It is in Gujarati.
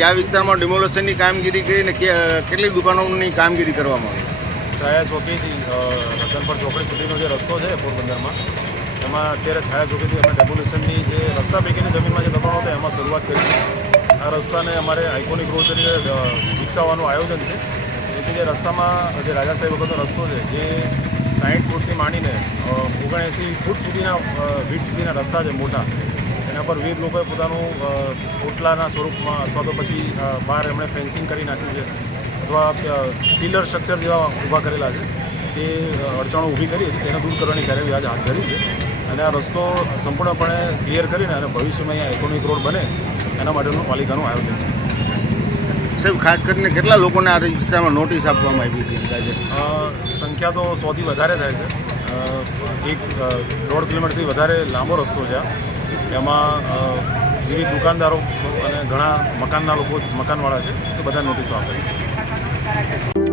કયા વિસ્તારમાં ડિમોલેશનની કામગીરી કરીને કેટલી દુકાનોની કામગીરી કરવામાં આવી? છાયા ચોકીથી રતનપર ચોકડી સુધીનો જે રસ્તો છે પોરબંદરમાં, એમાં અત્યારે છાયા ચોકીથી અમે ડેમોલેશનની જે રસ્તા પૈકીની જમીનમાં જે દબાણો હતા એમાં શરૂઆત કરી આ રસ્તાને અમારે આઇકોનિક રોડ તરીકે વિકસાવવાનું આયોજન છે. જેથી જે રસ્તામાં, જે રાજા સાહેબ વખતનો રસ્તો છે, જે સાઠ ફૂટથી માંડીને ઓગણએંસી ફૂટ સુધીના વીટ સુધીના રસ્તા છે મોટા એના પર વિવિધ લોકોએ પોતાનું ઓટલાના સ્વરૂપમાં અથવા તો પછી બહાર એમણે ફેન્સિંગ કરી નાખ્યું છે અથવા પિલર સ્ટ્રક્ચર જેવા ઊભા કરેલા છે તે અડચણો ઊભી કરી હતી તેને દૂર કરવાની કાર્યવાહી આજે હાથ ધરી છે. અને આ રસ્તો સંપૂર્ણપણે ક્લિયર કરીને અને ભવિષ્યમાં અહીંયા ઇકોનોમિક રોડ બને એના માટેનું પાલિકાનું આયોજન છે. સાહેબ ખાસ કરીને કેટલા લોકોને આ વિસ્તારમાં નોટિસ આપવામાં આવી હતી અંદાજે? સંખ્યા તો સોથી વધારે થાય છે. એક દોઢ કિલોમીટરથી વધારે લાંબો રસ્તો છે. એમાં વિવિધ દુકાનદારો અને ઘણા મકાનના લોકો મકાનવાળા છે તો બધા નોટિસો આપે. છે